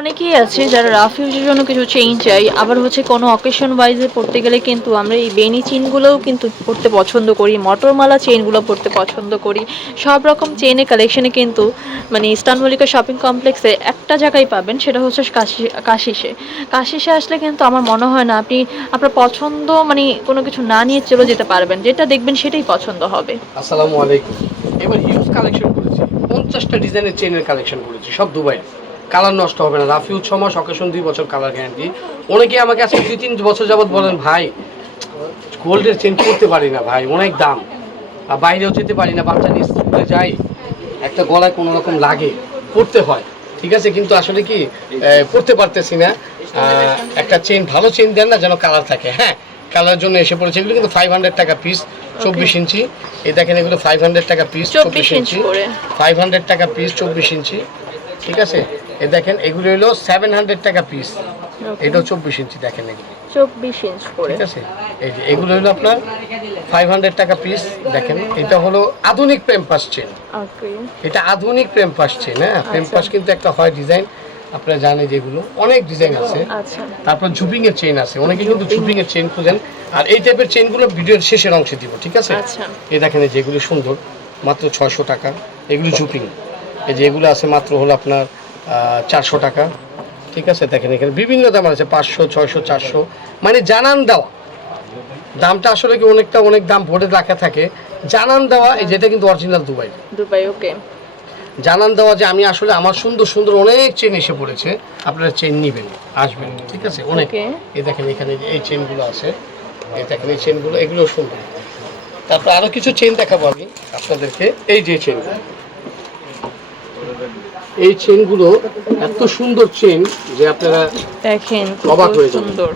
অনেকেই আছে যারা রাফ ইউজের জন্য কিছু চেইন চাই আবার হচ্ছে কোনো অকেশন ওয়াইজে পড়তে গেলে কিন্তু আমরা এই বেনি চেইনগুলোও কিন্তু পড়তে পছন্দ করি মটরমালা চেইনগুলো পড়তে পছন্দ করি। সব রকম চেইনের কালেকশনে কিন্তু মানে ইস্টার্ন মল্লিকা শপিং কমপ্লেক্সে একটা জায়গায় পাবেন, সেটা হচ্ছে কাশি, কাশিসে। কাশিসে আসলে কিন্তু আমার মনে হয় না আপনি, আপনার পছন্দ মানে কোনো কিছু না নিয়ে চলে যেতে পারবেন। যেটা দেখবেন সেটাই পছন্দ হবে। আসসালামু আলাইকুম। এবার হিউজ কালেকশন করেছি। পঞ্চাশটা ডিজাইনের চেনের কালেকশন করেছি, সব দুবাই কালার নষ্ট হবে না। রাফিউজ ছ মাস অকেশন দুই বছর কালার গ্যারান্টি অনেকে আমাকে আজকে দুই তিন বছর যাবত বলেন ভাই গোল্ডের চেন করতে পারি না ভাই অনেক দাম। আর বাইরেও যেতে পারি না বাচ্চা নিয়ে স্কুলে যাই একটা গলায় কোনো রকম লাগে পড়তে হয়। ঠিক আছে? কিন্তু আসলে কি পড়তে পারতেছি না। একটা চেন ভালো চেন দেন না যেন কালার থাকে। হ্যাঁ কালার জন্য এসে পড়েছে। এগুলো কিন্তু ফাইভ হান্ড্রেড টাকা পিস চব্বিশ ইঞ্চি। এই দেখেন এগুলো ফাইভ হান্ড্রেড টাকা পিস চব্বিশ ইঞ্চি ইঞ্চি। ফাইভ হান্ড্রেড টাকা পিস চব্বিশ ইঞ্চি। ঠিক আছে? এ দেখেন এগুলো হলো সেভেন হান্ড্রেড টাকা পিস এটাও চব্বিশ ইঞ্চি দেখেন এগুলো চব্বিশ ইঞ্চ করে। ঠিক আছে? এই যে এগুলো হলো আপনার ফাইভ হান্ড্রেড টাকা পিস দেখেন। এটা হলো আধুনিক প্রেম পাস চেন এটা আধুনিক প্রেম পাস চেন হ্যাঁ? প্রেম পাস কিন্তু একটা হয় ডিজাইন আপনারা জানেন যেগুলো অনেক ডিজাইন আছে। আচ্ছা। তারপর জুপিং এর চেইন আছে। অনেকে কিন্তু জুপিং এর চেইন খুঁজেন। আর এই টাইপের চেইনগুলো ভিডিওর শেষের অংশে দিব ঠিক আছে? আচ্ছা। এই দেখেন যেগুলো সুন্দর। মাত্র ছয়শো টাকা। এগুলো জুপিং এই যে এগুলো আছে মাত্র হলো আপনার চারশো টাকা। ঠিক আছে দেখেন এখানে বিভিন্ন দাম আছে পাঁচশো ছয়শো চারশো। মানে জানান দেওয়া। দামটা আসলে কি অনেকটা অনেক দাম ভোটে রাখা থাকে। জানান দেওয়া এই যেটা কিন্তু অরিজিনাল দুবাই। দুবাই ওকে জানান দেওয়া যে আমি আসলে আমার সুন্দর সুন্দর অনেক চেন এসে পড়েছে আপনারা চেন নেবেন আসবেন। ঠিক আছে অনেক। এই দেখেন এখানে এই চেনগুলো আছে এই দেখেন এই চেনগুলো এগুলো সুন্দর। তারপর আরও কিছু চেন দেখাবো আমি আপনাদেরকে। এই যে চেনগুলো এই চেনগুলো এত সুন্দর চেন যে আপনারা দেখেন অবাক হয়ে যাবেন। সুন্দর।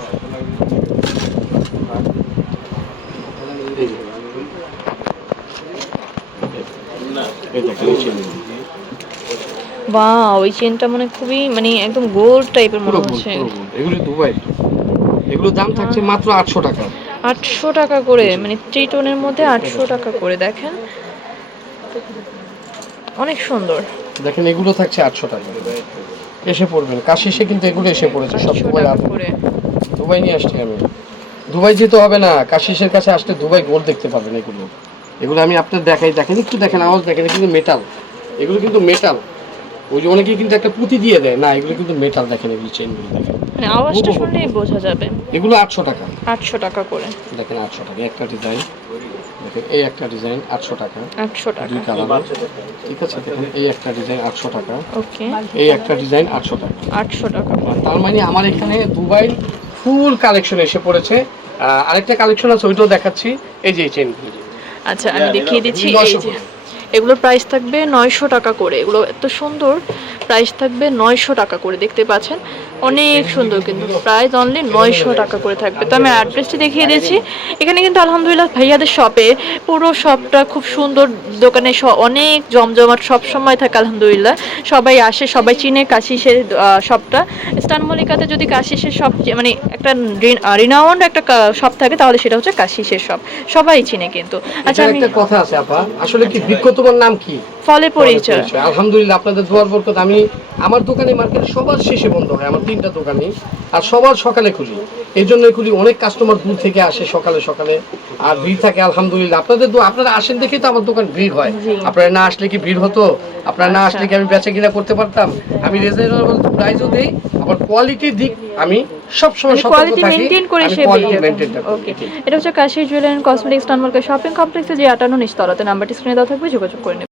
ওই চেনটা মানে খুবই মানে একদম গোল্ড টাইপের মনে হচ্ছে। এগুলো দুবাই। এগুলোর দাম থাকছে মাত্র আটশো টাকা। আটশো টাকা করে মানে টোনের মধ্যে আটশো টাকা করে দেখেন। অনেক সুন্দর। দেখেন এগুলো থাকছে আটশো টাকা। এসে পড়বেন। কাশি এসে কিন্তু এগুলো এসে পড়েছে সব আটশো দুবাই নিয়ে আসছি আমি। দুবাই যেতে হবে না কাশিসের কাছে আসতে দুবাই গোল্ড দেখতে পাবেন এগুলো। এগুলো আমি আপনার দেখাই দেখেন একটু দেখেন আওয়াজ দেখেন কিন্তু মেটাল এগুলো কিন্তু মেটাল ওই যে অনেকে কিন্তু একটা পুঁতি দিয়ে দেয়। না এগুলো কিন্তু মেটাল দেখেন এগুলো চেনগুলো দেখেন। মানে আওয়াজটা শুনলেই বোঝা যাবে। এগুলো আটশো টাকা। আটশো টাকা করে। দেখেন আটশো টাকা একটা ডিজাইন দেখেন এই একটা ডিজাইন আটশো টাকা। আটশো টাকা। দুই কালার ঠিক আছে দেখেন এই একটা ডিজাইন আটশো টাকা। ওকে। এই একটা ডিজাইন আটশো টাকা। আটশো টাকা। তার মানে আমার এখানে দুবাই ফুল কালেকশন এসে পড়েছে। আরেকটা কালেকশন আছে ওইটাও দেখাচ্ছি। এই যে এই চেনগুলো আচ্ছা আমি দেখিয়ে দিচ্ছি এই যে এগুলোর প্রাইস থাকবে নয়শো টাকা করে। এগুলো এত সুন্দর। প্রাইস থাকবে নয়শো টাকা করে দেখতে পাচ্ছেন? অনেক সুন্দর কিন্তু প্রাইস অনলি নয়শো টাকা করে থাকবে। তো আমি অ্যাড্রেসটি দেখিয়ে দিয়েছি। এখানে কিন্তু আলহামদুলিল্লাহ ভাইয়াদের শপে পুরো শপটা খুব সুন্দর দোকানে অনেক জমজমাট সব সময় থাকে আলহামদুলিল্লাহ। সবাই আসে সবাই চিনে কাশিসের শপটা স্টান মল্লিকাতে যদি কাশিসের শপ মানে একটা রিনাউন্ড একটা শপ থাকে তাহলে সেটা হচ্ছে কাশিসের শপ সবাই চিনে কিন্তু। আচ্ছা একটা কথা আছে আপা। আসলে কি বৃক্ষ তোমার নাম কি? ফলের পরিচয়। আলহামদুলিল্লাহ আপনাদের দোয়ার বরকত। আমি আমার দোকানে মার্কেটে সবার শেষে বন্ধ হয় আমার তিনটা দোকানে আর সবার সকালে খুলি। এই জন্যই খুলি অনেক কাস্টমার দূর থেকে আসে সকালে সকালে। আর ভিড় থাকে আলহামদুলিল্লাহ। আপনাদের আপনারা আসেন দেখেই তো আমার দোকান ভিড় হয়। আপনারা না আসলে কি ভিড় হতো? আপনারা না। আসলে কি আমি বেচা কিনা করতে পারতাম? আমি রিজনেবল প্রাইসও দেই আবার কোয়ালিটির দিক আমি সবসময় সতর্ক কোয়ালিটি মেনটেন করে সে এটা হচ্ছে কাশি জুয়েলারি কসমেটিক্স টানমার্কের শপিং কমপ্লেক্সে যে আটান্ন নিচতলাতে নাম্বারটি স্ক্রিনে দেওয়া থাকবে যোগাযোগ করে